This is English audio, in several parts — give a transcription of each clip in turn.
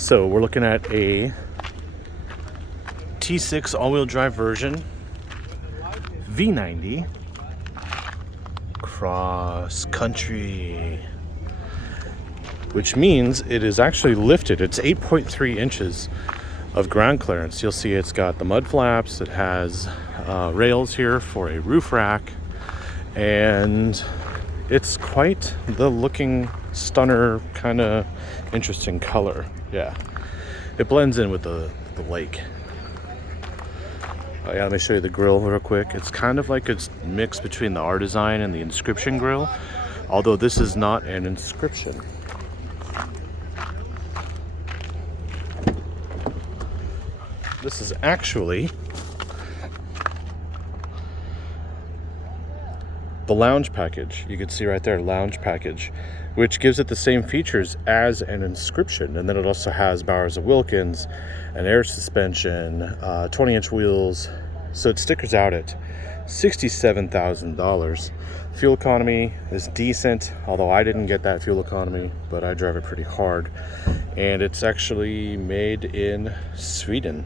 So we're looking at a T6 all-wheel drive version, V90 Cross Country, which means it is actually lifted. It's 8.3 inches of ground clearance. You'll see it's got the mud flaps. It has rails here for a roof rack, and it's quite the looking stunner, kind of interesting color. Yeah, it blends in with the lake. Oh yeah, let me show you the grill real quick. It's kind of like it's mixed between the R design and the inscription grill, although this is not an inscription. This is actually the lounge package. You can see right there, lounge package, which gives it the same features as an inscription. And then it also has Bowers of Wilkins, an air suspension, 20-inch wheels. So it stickers out at $67,000. Fuel economy is decent, although I didn't get that fuel economy, but I drive it pretty hard. And it's actually made in Sweden,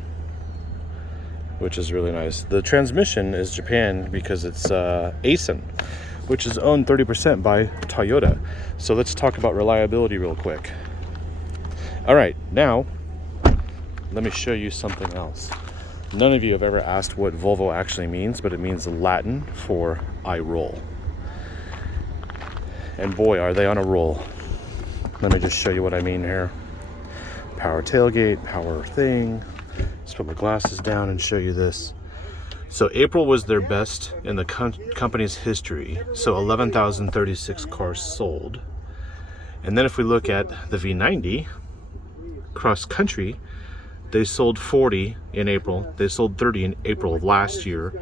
which is really nice. The transmission is Japan because it's Aisin, which is owned 30% by Toyota. So let's talk about reliability real quick. All right, now let me show you something else. None of you have ever asked what Volvo actually means, but it means Latin for I roll. And boy, are they on a roll. Let me just show you what I mean here. Power tailgate, power thing. Let's put my glasses down and show you this. So April was their best in the company's history. So 11,036 cars sold. And then if we look at the V90 Cross Country, they sold 40 in April. They sold 30 in April of last year.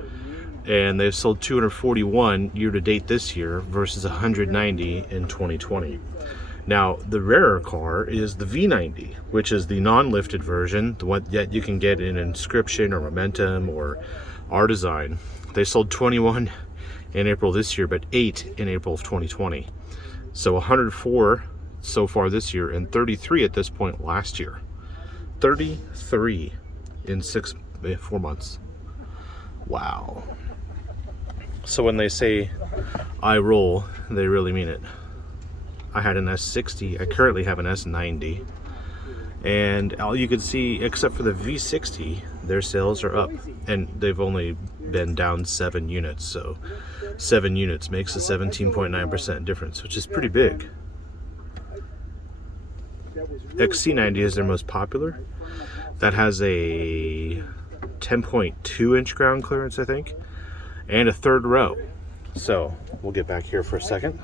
And they've sold 241 year to date this year versus 190 in 2020. Now, the rarer car is the V90, which is the non-lifted version, the one that you can get in Inscription or Momentum or R Design. They sold 21 in April this year, but 8 in April of 2020. So 104 so far this year and 33 at this point last year. 33 in 4 months. Wow. So when they say I roll, they really mean it. I had an S60. I currently have an S90. And all you can see, except for the V60, their sales are up. And they've only been down 7 units. So 7 units makes a 17.9% difference, which is pretty big. XC90 is their most popular. That has a 10.2 inch ground clearance, I think, and a third row. So we'll get back here for a second.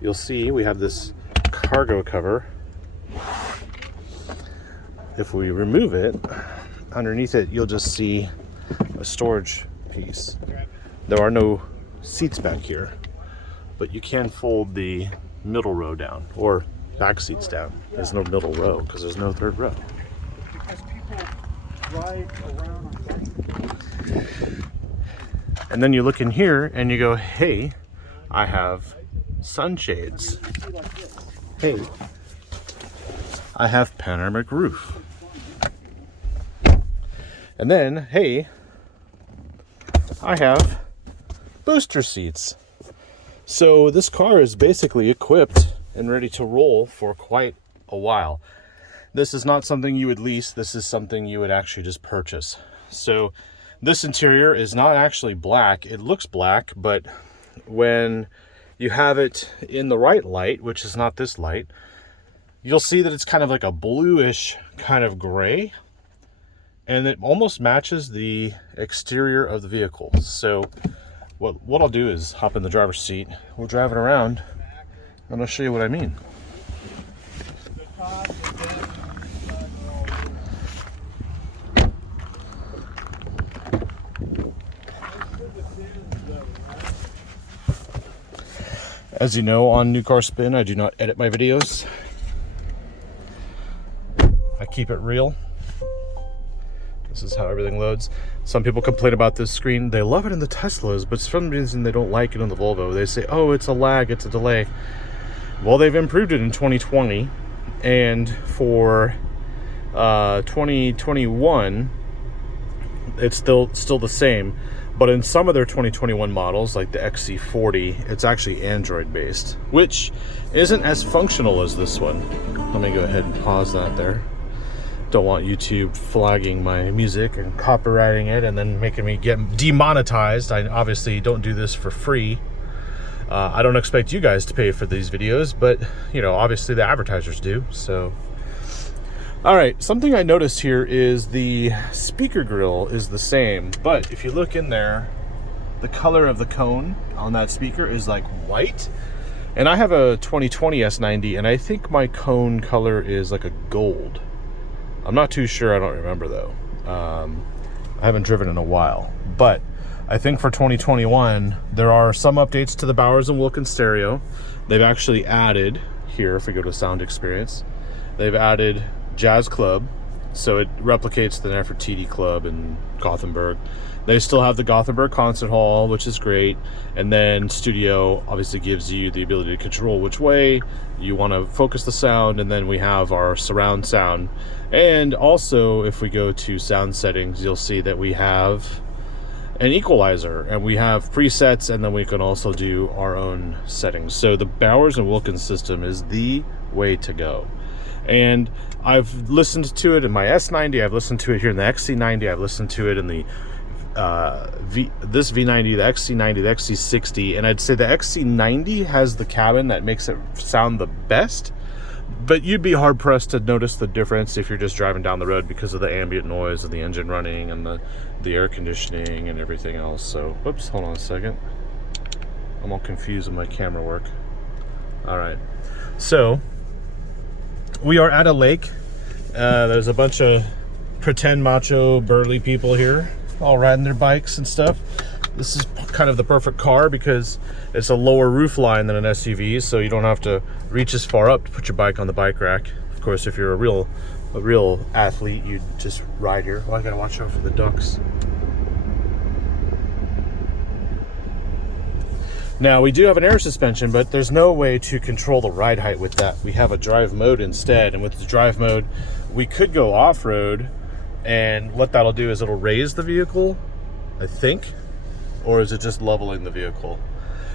You'll see we have this cargo cover. If we remove it, underneath it you'll just see a storage piece. There are no seats back here, but you can fold the middle row down, or back seats down. There's no middle row because there's no third row. Because people ride around on. And then you look in here and you go, hey, I have sunshades. Hey, I have panoramic roof. And then, hey, I have booster seats. So this car is basically equipped and ready to roll for quite a while. This is not something you would lease. This is something you would actually just purchase. So this interior is not actually black. It looks black, but when you have it in the right light, which is not this light, you'll see that it's kind of like a bluish kind of gray, and it almost matches the exterior of the vehicle. So what I'll do is hop in the driver's seat, we'll drive it around, and I'll show you what I mean. As you know, on New Car Spin, I do not edit my videos. I keep it real. This is how everything loads. Some people complain about this screen. They love it in the Teslas, but for some reason they don't like it in the Volvo. They say, oh, it's a lag, it's a delay. Well, they've improved it in 2020, and for 2021, it's still the same. But in some of their 2021 models, like the XC40, it's actually Android based, which isn't as functional as this one. Let me go ahead and pause that there. Don't want YouTube flagging my music and copywriting it and then making me get demonetized. I obviously don't do this for free. I don't expect you guys to pay for these videos, but you know, obviously the advertisers do. So, all right, something I noticed here is the speaker grill is the same, but if you look in there, the color of the cone on that speaker is like white. And I have a 2020 S90, and I think my cone color is like a gold. I'm not too sure, I don't remember though. I haven't driven in a while, but I think for 2021, there are some updates to the Bowers & Wilkins stereo. They've actually added, here if we go to sound experience, they've added Jazz Club, so it replicates the Nefertiti Club in Gothenburg. They still have the Gothenburg Concert Hall, which is great, and then Studio obviously gives you the ability to control which way you want to focus the sound, and then we have our surround sound. And also, if we go to sound settings, you'll see that we have an equalizer, and we have presets, and then we can also do our own settings. So the Bowers & Wilkins system is the way to go. And I've listened to it in my S90, I've listened to it here in the XC90, I've listened to it in the this V90, the XC90, the XC60, and I'd say the XC90 has the cabin that makes it sound the best, but you'd be hard pressed to notice the difference if you're just driving down the road because of the ambient noise of the engine running and the air conditioning and everything else. So, whoops, hold on a second. I'm all confused with my camera work. All right, so we are at a lake. There's a bunch of pretend macho burly people here, all riding their bikes and stuff. This is kind of the perfect car because it's a lower roof line than an SUV, so you don't have to reach as far up to put your bike on the bike rack. Of course, if you're a real athlete, you'd just ride here. Oh, I gotta watch out for the ducks. Now, we do have an air suspension, but there's no way to control the ride height with that. We have a drive mode instead, and with the drive mode, we could go off-road, and what that'll do is it'll raise the vehicle, I think, or is it just leveling the vehicle?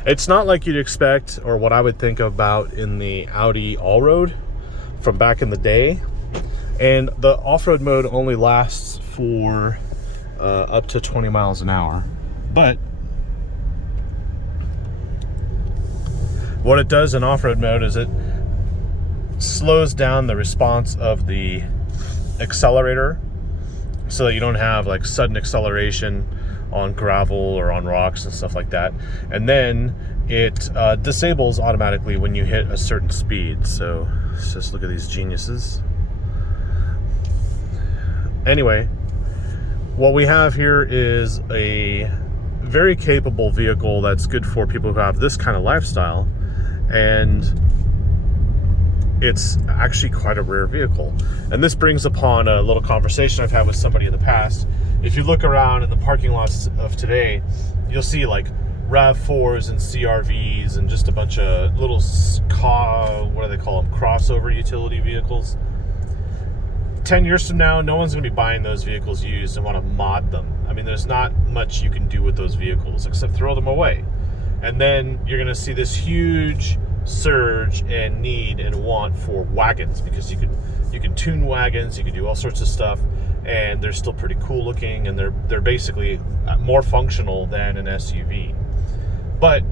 It's not like you'd expect, or what I would think about in the Audi Allroad from back in the day. And the off-road mode only lasts for up to 20 miles an hour. But what it does in off-road mode is it slows down the response of the accelerator so that you don't have like sudden acceleration on gravel or on rocks and stuff like that. And then it disables automatically when you hit a certain speed. So let's just look at these geniuses. Anyway, what we have here is a very capable vehicle that's good for people who have this kind of lifestyle, and it's actually quite a rare vehicle. And this brings upon a little conversation I've had with somebody in the past. If you look around in the parking lots of today, you'll see like RAV4s and CRVs and just a bunch of little, what do they call them, crossover utility vehicles. 10 years from now, no one's going to be buying those vehicles used and want to mod them. I mean, there's not much you can do with those vehicles except throw them away. And then you're going to see this huge surge and need and want for wagons, because you can tune wagons, you can do all sorts of stuff, and they're still pretty cool looking, and they're basically more functional than an SUV. But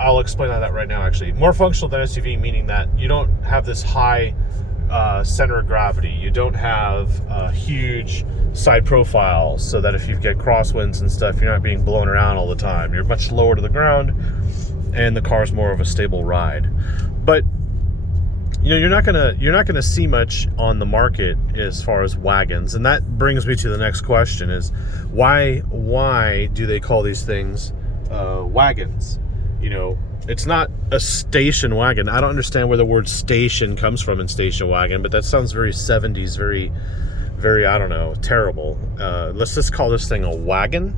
I'll explain that right now. Actually, more functional than SUV, meaning that you don't have this high center of gravity. You don't have a huge side profile, so that if you get crosswinds and stuff, you're not being blown around all the time. You're much lower to the ground, and the car's more of a stable ride. But you know, you're not gonna see much on the market as far as wagons, and that brings me to the next question: is why do they call these things wagons? You know, it's not a station wagon. I don't understand where the word station comes from in station wagon, but that sounds very 70s, very, I don't know, terrible. Let's just call this thing a wagon.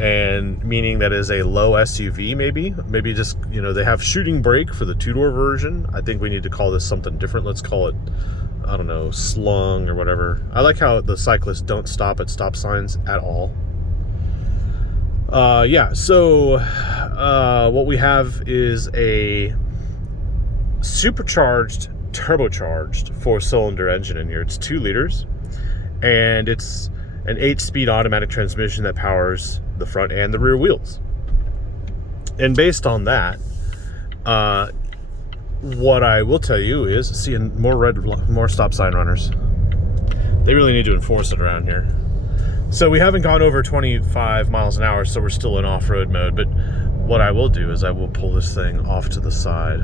and meaning that is a low SUV, maybe just, you know, they have shooting brake for the two-door version. I think we need to call this something different. Let's call it, I don't know, slung or whatever. I like how the cyclists don't stop at stop signs at all. Yeah, so what we have is a supercharged, turbocharged 4-cylinder engine in here. It's 2 liters, and it's an 8-speed automatic transmission that powers the front and the rear wheels. And based on that, what I will tell you is seeing more stop sign runners. They really need to enforce it around here. So we haven't gone over 25 miles an hour, so we're still in off-road mode. But what I will do is I will pull this thing off to the side,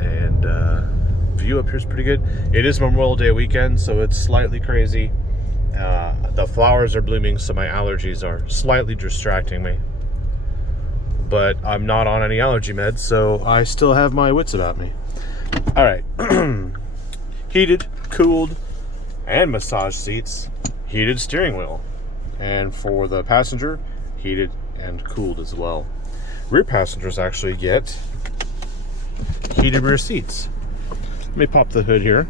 and view up here is pretty good. It is Memorial Day weekend, so it's slightly crazy. The flowers are blooming, so my allergies are slightly distracting me. But I'm not on any allergy meds, so I still have my wits about me. All right. Heated, cooled, and massage seats. Heated steering wheel, and for the passenger, heated and cooled as well. Rear passengers actually get heated rear seats. Let me pop the hood here.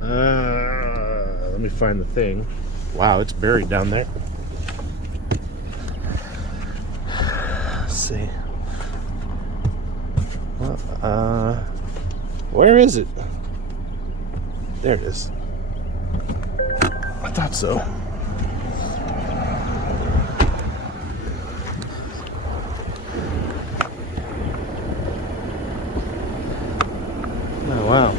Let me find the thing. Wow, it's buried down there. Let's see. Well, where is it? There it is. I thought so. Oh, wow.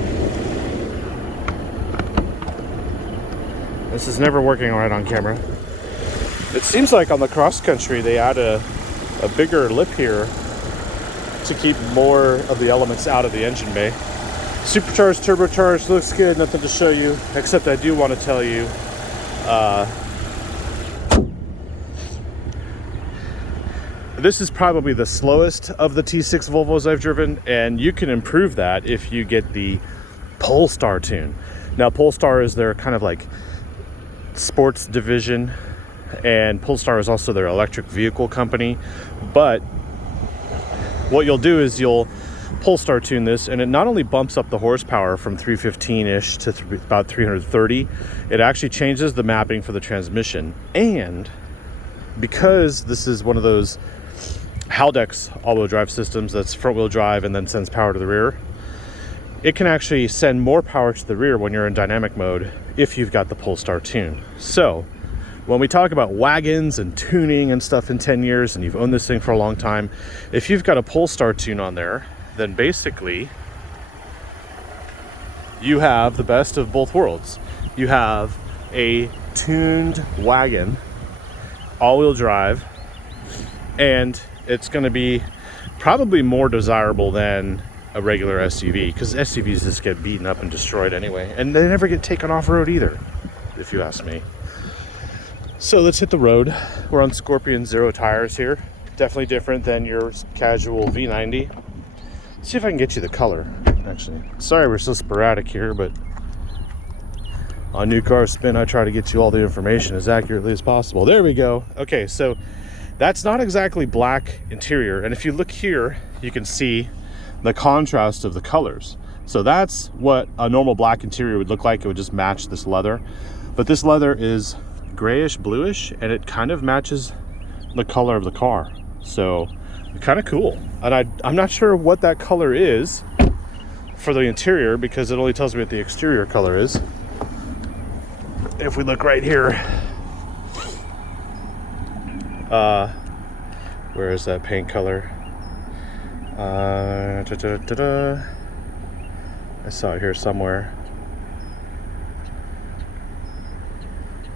This is never working right on camera. It seems like on the cross country they add a bigger lip here to keep more of the elements out of the engine bay. Supercharged, turbocharged, looks good, nothing to show you, except I do want to tell you this is probably the slowest of the T6 Volvos I've driven, and you can improve that if you get the Polestar tune. Now, Polestar is their kind of like sports division, and Polestar is also their electric vehicle company. But what you'll do is you'll Polestar tune this, and it not only bumps up the horsepower from 315-ish to about 330, it actually changes the mapping for the transmission. And because this is one of those Haldex all-wheel drive systems that's front-wheel drive and then sends power to the rear, it can actually send more power to the rear when you're in dynamic mode if you've got the Polestar tune. So when we talk about wagons and tuning and stuff in 10 years, and you've owned this thing for a long time, if you've got a Polestar tune on there, then basically you have the best of both worlds. You have a tuned wagon, all-wheel drive, and it's going to be probably more desirable than a regular SUV, because SUVs just get beaten up and destroyed anyway, and they never get taken off-road either, if you ask me. So let's hit the road. We're on Scorpion Zero tires here. Definitely different than your casual V90. Let's see if I can get you the color, actually. Sorry we're so sporadic here, but on New Car Spin, I try to get you all the information as accurately as possible. There we go. Okay, so that's not exactly black interior, and if you look here, you can see the contrast of the colors. So that's what a normal black interior would look like. It would just match this leather, but this leather is grayish bluish, and it kind of matches the color of the car. So kind of cool. And I'm not sure what that color is for the interior, because it only tells me what the exterior color is. If we look right here, where is that paint color? I saw it here somewhere.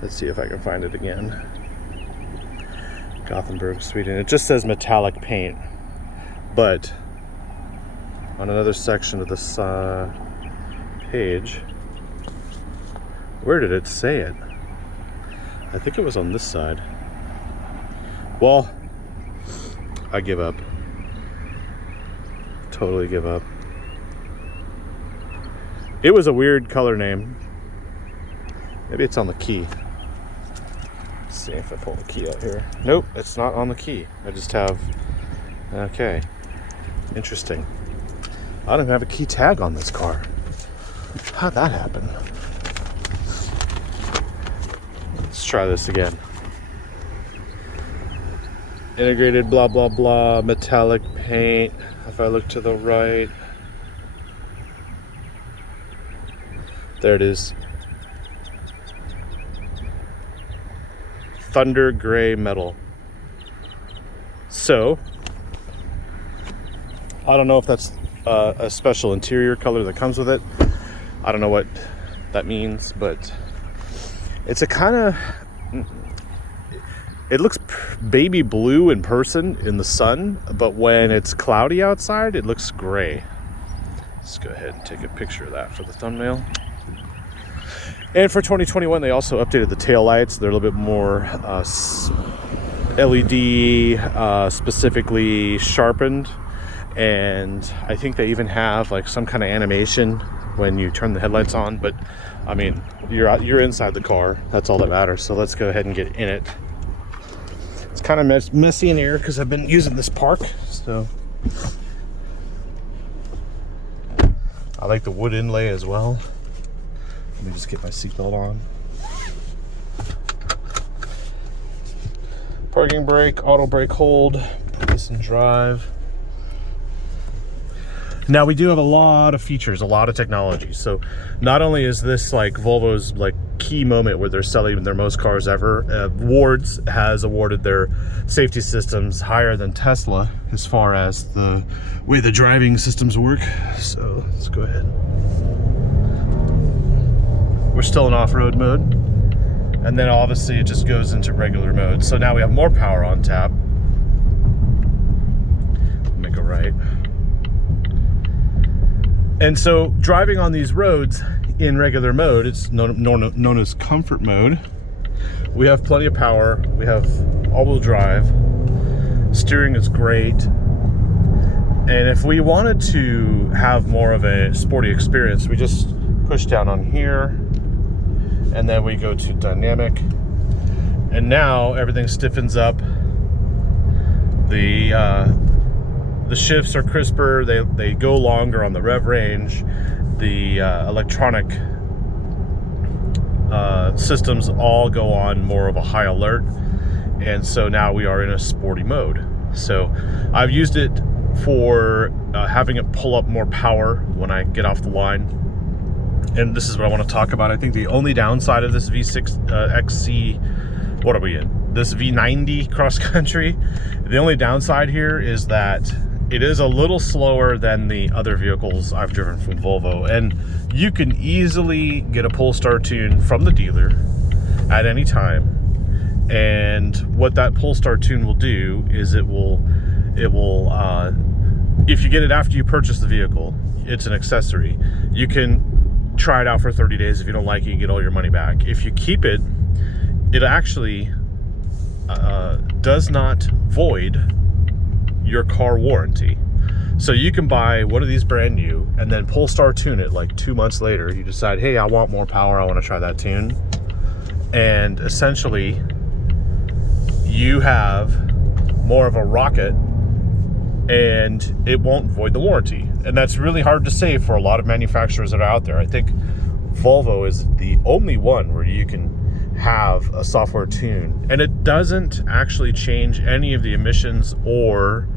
Let's see if I can find it again. Gothenburg, Sweden. It just says metallic paint, but on another section of this page, where did it say it? I think it was on this side. Well, I give up. Totally give up. It was a weird color name. Maybe it's on the key. Let's see if I pull the key out here. Nope, it's not on the key. I just have, okay, interesting. I don't even have a key tag on this car. How'd that happen? Let's try this again. Integrated blah blah blah, metallic paint. If I look to the right, there it is. Thunder gray metal. So I don't know if that's a special interior color that comes with it. I don't know what that means, but it's a kind of, it looks baby blue in person in the sun, but when it's cloudy outside, it looks gray. Let's go ahead and take a picture of that for the thumbnail. And for 2021, they also updated the taillights. They're a little bit more LED specifically sharpened. And I think they even have like some kind of animation when you turn the headlights on. But I mean, you're inside the car. That's all that matters. So let's go ahead and get in it. It's kind of messy in here because I've been using this park. So I like the wood inlay as well. Let me just get my seatbelt on. Parking brake, auto brake hold, place and drive. Now we do have a lot of features, a lot of technology. So not only is this like Volvo's like key moment where they're selling their most cars ever, Wards has awarded their safety systems higher than Tesla as far as the way the driving systems work. So let's go ahead. We're still in off-road mode. And then obviously it just goes into regular mode. So now we have more power on tap. Make a right. And so driving on these roads in regular mode, it's known as comfort mode. We have plenty of power. We have all-wheel drive. Steering is great. And if we wanted to have more of a sporty experience, we just push down on here. And then we go to dynamic. And now everything stiffens up. The shifts are crisper, they go longer on the rev range. The electronic systems all go on more of a high alert. And so now we are in a sporty mode. So I've used it for having it pull up more power when I get off the line. And this is what I want to talk about. I think the only downside of this V6 XC, what are we in? This V90 Cross Country. The only downside here is that it is a little slower than the other vehicles I've driven from Volvo. And you can easily get a Polestar tune from the dealer at any time. And what that Polestar tune will do is it will if you get it after you purchase the vehicle, it's an accessory. You can try it out for 30 days. If you don't like it, you get all your money back. If you keep it, it actually does not void your car warranty. So you can buy one of these brand new and then Polestar tune it like 2 months later. You decide, hey, I want more power, I want to try that tune. And essentially you have more of a rocket and it won't void the warranty. And that's really hard to say for a lot of manufacturers that are out there. I think Volvo is the only one where you can have a software tune and it doesn't actually change any of the emissions or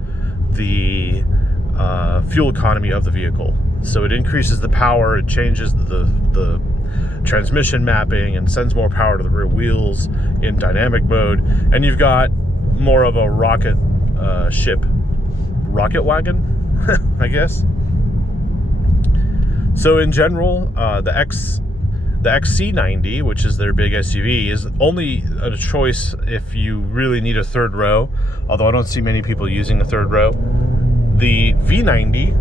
the fuel economy of the vehicle. So it increases the power, it changes the transmission mapping and sends more power to the rear wheels in dynamic mode, and you've got more of a rocket wagon, I guess. So in general, the XC90, which is their big SUV, is only a choice if you really need a third row, although I don't see many people using a third row. The V90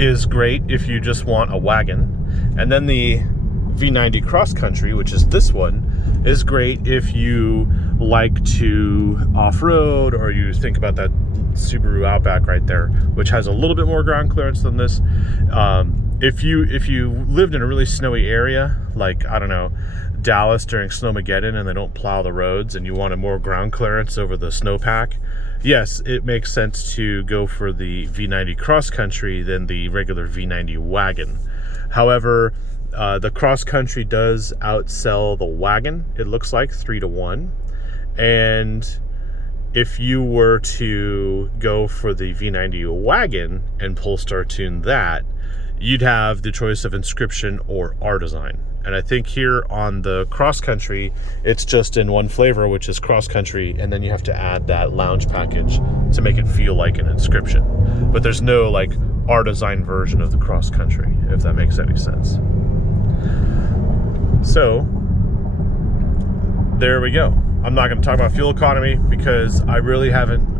is great if you just want a wagon, and then the V90 Cross Country, which is this one, is great if you like to off-road or you think about that Subaru Outback right there, which has a little bit more ground clearance than this. If you lived in a really snowy area, like, I don't know, Dallas during Snowmageddon and they don't plow the roads and you wanted more ground clearance over the snowpack, yes, it makes sense to go for the V90 Cross Country than the regular V90 wagon. However, the Cross Country does outsell the wagon, it looks like 3-to-1. And if you were to go for the V90 wagon and Polestar tune that, you'd have the choice of Inscription or R-Design. And I think here on the Cross Country, it's just in one flavor, which is Cross Country, and then you have to add that lounge package to make it feel like an Inscription. But there's no like R-Design version of the Cross Country, if that makes any sense. So there we go. I'm not going to talk about fuel economy because I really haven't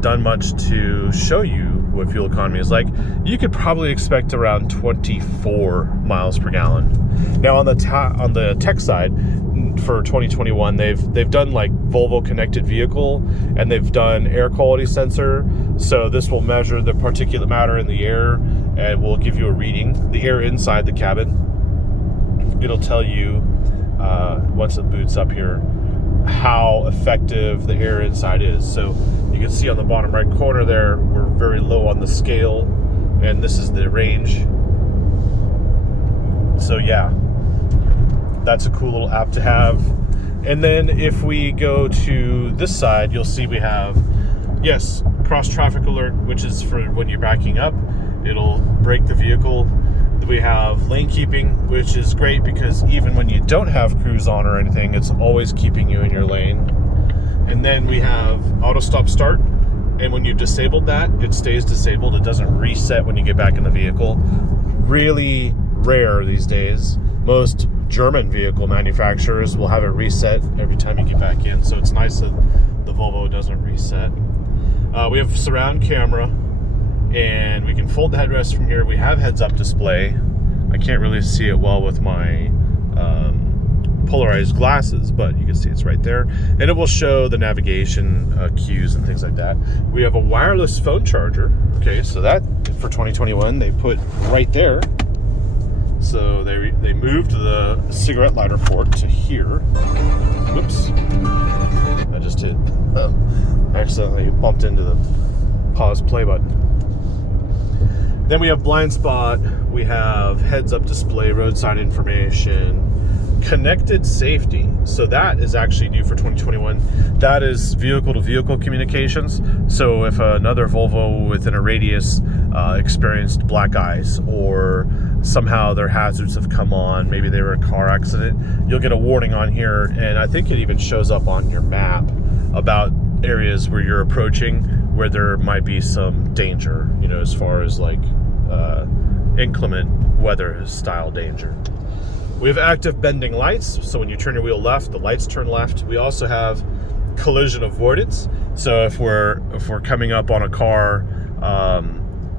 done much to show you what fuel economy is like. You could probably expect around 24 miles per gallon. Now on the tech side for 2021, they've done like Volvo connected vehicle, and they've done air quality sensor. So this will measure the particulate matter in the air and will give you a reading. The air inside the cabin. It'll tell you once it boots up here how effective the air inside is. So you can see on the bottom right corner there, we're very low on the scale, and this is the range. So yeah, that's a cool little app to have. And then if we go to this side, you'll see we have, yes, cross traffic alert, which is for when you're backing up. It'll brake the vehicle. We have lane keeping, which is great because even when you don't have cruise on or anything, it's always keeping you in your lane. And then we have auto stop start, and when you've disabled that, it stays disabled. It doesn't reset when you get back in the vehicle. Really rare these days. Most German vehicle manufacturers will have it reset every time you get back in, so it's nice that the Volvo doesn't reset. We have surround camera, and we can fold the headrest from here. We have heads-up display. I can't really see it well with my polarized glasses, but you can see it's right there. And it will show the navigation cues and things like that. We have a wireless phone charger. Okay, so that for 2021 they put right there. So they moved the cigarette lighter port to here. Whoops! I just hit. Accidentally bumped into the pause play button. Then we have blind spot, we have heads-up display, roadside information, connected safety. So that is actually new for 2021. That is vehicle-to-vehicle communications. So if another Volvo within a radius experienced black ice, or somehow their hazards have come on, maybe they were in a car accident, you'll get a warning on here, and I think it even shows up on your map about areas where you're approaching where there might be some danger, you know, as far as like inclement weather style danger. We have active bending lights, so when you turn your wheel left, the lights turn left. We also have collision avoidance, so if we're coming up on a car,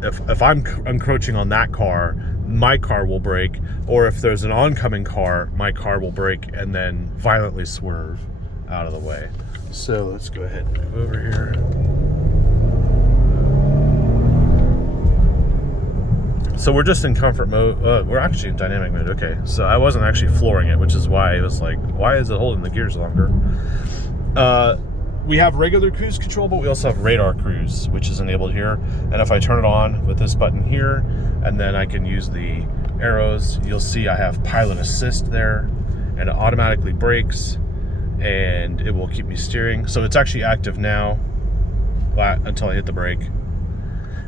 if I'm encroaching on that car, my car will brake, or if there's an oncoming car, my car will brake and then violently swerve out of the way. So let's go ahead and move over here. So we're just in comfort mode. We're actually in dynamic mode. Okay, so I wasn't actually flooring it, which is why it was like, why is it holding the gears longer? We have regular cruise control, but we also have radar cruise, which is enabled here. And if I turn it on with this button here, and then I can use the arrows, you'll see I have pilot assist there, and it automatically brakes, and it will keep me steering. So it's actually active now until I hit the brake.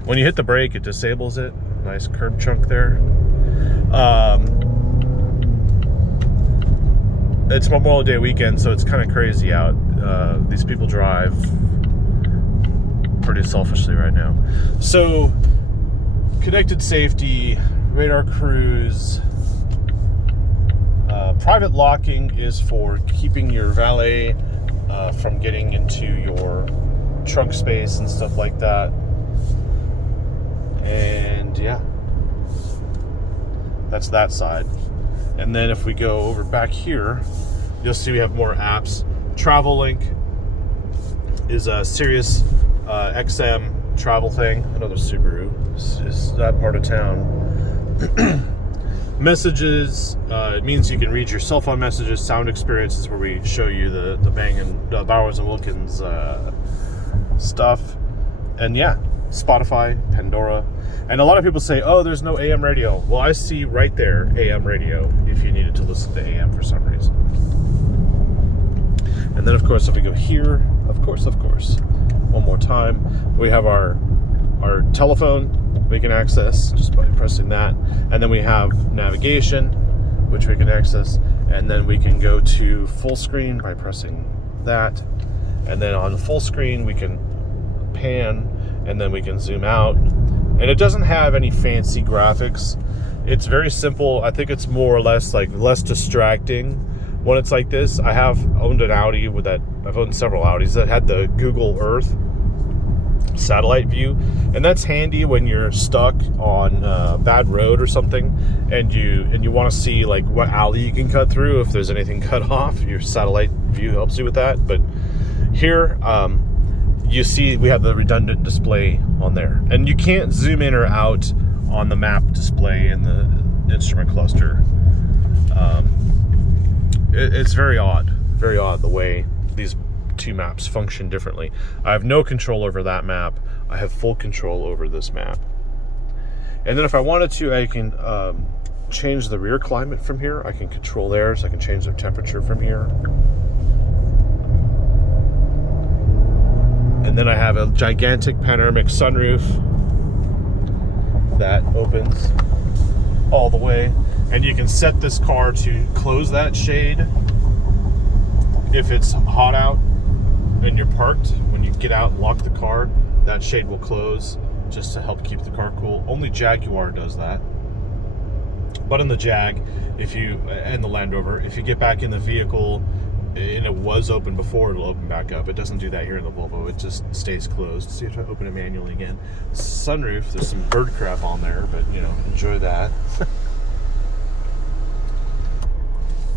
When you hit the brake, it disables it. Nice curb chunk there. It's Memorial Day weekend, so it's kind of crazy out. These people drive pretty selfishly right now. So, connected safety, radar cruise, private locking is for keeping your valet from getting into your trunk space and stuff like that. And yeah, that's that side. And then if we go over back here, you'll see we have more apps. Travel Link is a Sirius XM travel thing. Another Subaru is that part of town. Messages, it means you can read your cell phone messages. Sound experience is where we show you the Bowers and Wilkins stuff. And yeah, Spotify, Pandora. And a lot of people say, oh, there's no AM radio. Well, I see right there AM radio if you needed to listen to AM for some reason. And then, of course, if we go here, of course, one more time, we have our telephone we can access just by pressing that. And then we have navigation, which we can access. And then we can go to full screen by pressing that. And then on full screen, we can pan, and then we can zoom out. And it doesn't have any fancy graphics. It's very simple. I think it's more or less like less distracting when it's like this. I have owned an Audi with that. I've owned several Audis that had the Google Earth satellite view, and that's handy when you're stuck on a bad road or something, and you want to see like what alley you can cut through. If there's anything cut off, your satellite view helps you with that. But here, you see we have the redundant display on there, and you can't zoom in or out on the map display in the instrument cluster. It's very odd the way these two maps function differently. I have no control over that map. I have full control over this map. And then if I wanted to, I can change the rear climate from here. I can control theirs. I can change their temperature from here. And then I have a gigantic panoramic sunroof that opens all the way. And you can set this car to close that shade if it's hot out and you're parked. When you get out and lock the car, that shade will close just to help keep the car cool. Only Jaguar does that. But in the Jag, and the Land Rover, if you get back in the vehicle and it was open before, it'll open back up. It doesn't do that here in the Volvo. It just stays closed. So you have to open it manually again. Sunroof, there's some bird crap on there, but enjoy that.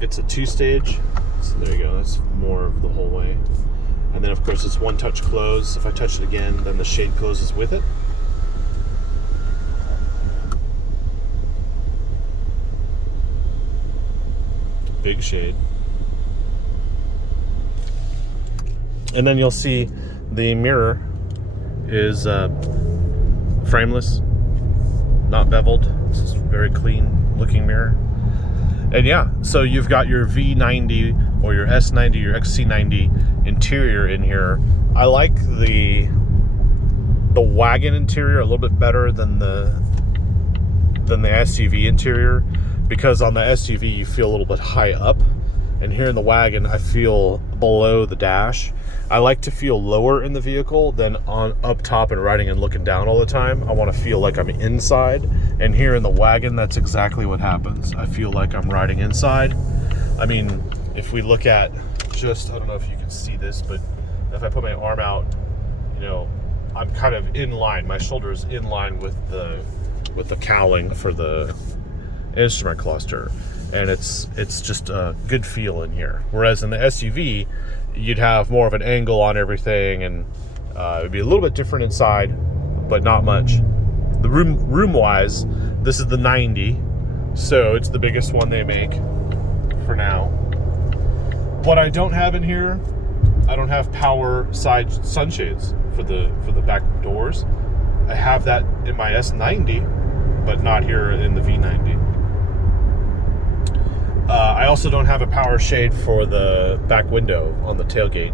It's a 2-stage. So there you go. That's more of the whole way. And then, of course, it's one touch close. If I touch it again, then the shade closes with it. Big shade. And then you'll see the mirror is frameless, not beveled. This is a very clean looking mirror. And yeah, so you've got your V90 or your S90 or your XC90 interior in here. I like the wagon interior a little bit better than the SUV interior, because on the SUV you feel a little bit high up, and here in the wagon I feel below the dash. I like to feel lower in the vehicle than on up top and riding and looking down all the time. I want to feel like I'm inside, and here in the wagon that's exactly what happens. I feel like I'm riding inside. I mean, if we look at just, I don't know if you can see this, but if I put my arm out, I'm kind of in line. My shoulder is in line with the cowling for the instrument cluster, and it's just a good feel in here. Whereas in the SUV, you'd have more of an angle on everything, and it would be a little bit different inside, but not much. The room wise, this is the 90, so it's the biggest one they make for now. What I don't have in here, I don't have power side sunshades for the back doors. I have that in my S90, but not here in the V90. I also don't have a power shade for the back window on the tailgate,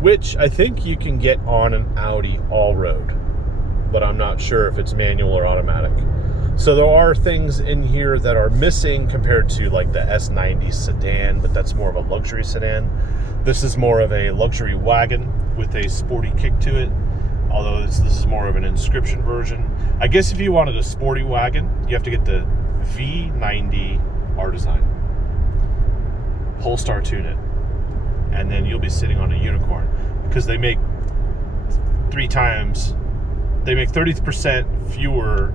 which I think you can get on an Audi all-road, but I'm not sure if it's manual or automatic. So there are things in here that are missing compared to like the S90 sedan, but that's more of a luxury sedan. This is more of a luxury wagon with a sporty kick to it, although this is more of an inscription version. I guess if you wanted a sporty wagon, you have to get the V90 R-Design. Polestar tune it, and then you'll be sitting on a unicorn, because they make 30% fewer.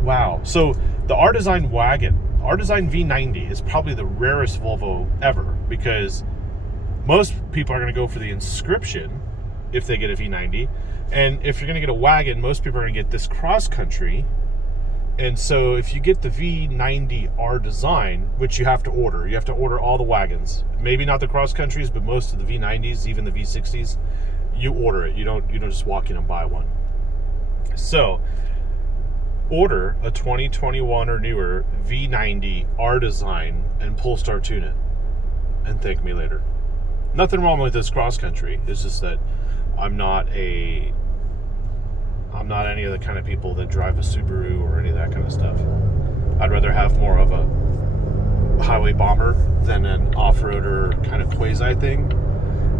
Wow. So the R-Design wagon, R-Design V90, is probably the rarest Volvo ever, because most people are going to go for the inscription if they get a V90, and if you're going to get a wagon, most people are going to get this Cross Country, And so if you get the V90R design, which you have to order all the wagons. Maybe not the cross countries, but most of the V90s, even the V60s, you order it. You don't just walk in and buy one. So order a 2021 or newer V90R design and pull start tune it and thank me later. Nothing wrong with this cross country. It's just that I'm not any of the kind of people that drive a Subaru or any of that kind of stuff. I'd rather have more of a highway bomber than an off-roader kind of quasi thing.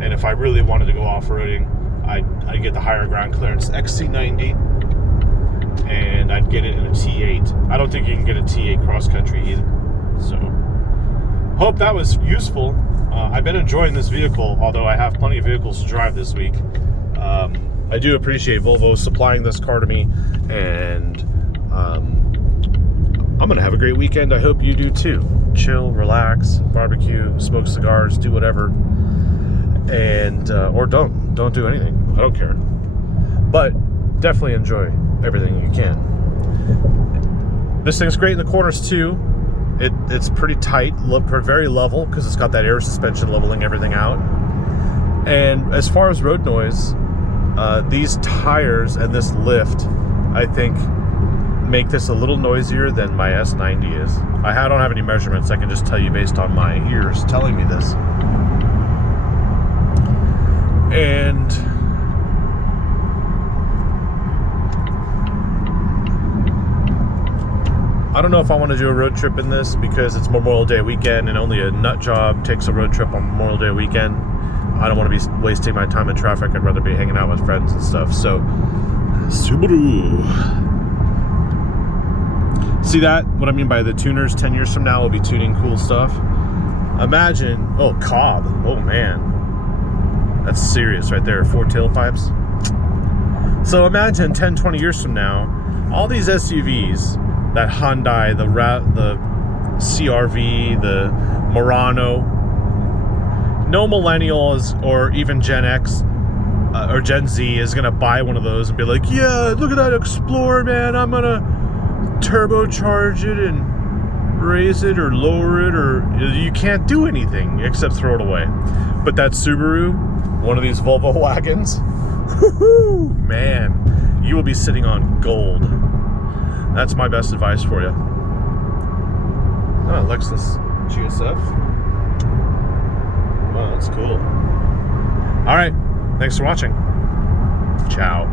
And if I really wanted to go off-roading, I'd get the higher ground clearance XC90 and I'd get it in a T8. I don't think you can get a T8 cross country either. So, hope that was useful. I've been enjoying this vehicle, although I have plenty of vehicles to drive this week. I do appreciate Volvo supplying this car to me, and I'm going to have a great weekend. I hope you do too. Chill, relax, barbecue, smoke cigars, do whatever. And, or don't do anything. I don't care. But definitely enjoy everything you can. This thing's great in the corners too. It's pretty tight, very level, because it's got that air suspension leveling everything out. And as far as road noise, these tires and this lift, I think, make this a little noisier than my S90 is. I don't have any measurements. I can just tell you based on my ears telling me this. And I don't know if I want to do a road trip in this because it's Memorial Day weekend and only a nut job takes a road trip on Memorial Day weekend. I don't want to be wasting my time in traffic. I'd rather be hanging out with friends and stuff. So, Subaru. See that? What I mean by the tuners 10 years from now will be tuning cool stuff. Imagine, Cobb. Oh man. That's serious right there. 4 tailpipes. So imagine 10, 20 years from now, all these SUVs, that Hyundai, the CR-V, the Murano, no millennials or even Gen X or Gen Z is going to buy one of those and be like, yeah, look at that Explorer, man. I'm going to turbocharge it and raise it or lower it, or you can't do anything except throw it away. But that Subaru, one of these Volvo wagons, whoo, man, you will be sitting on gold. That's my best advice for you. Oh, Lexus GSF. Wow, that's cool. All right, thanks for watching. Ciao.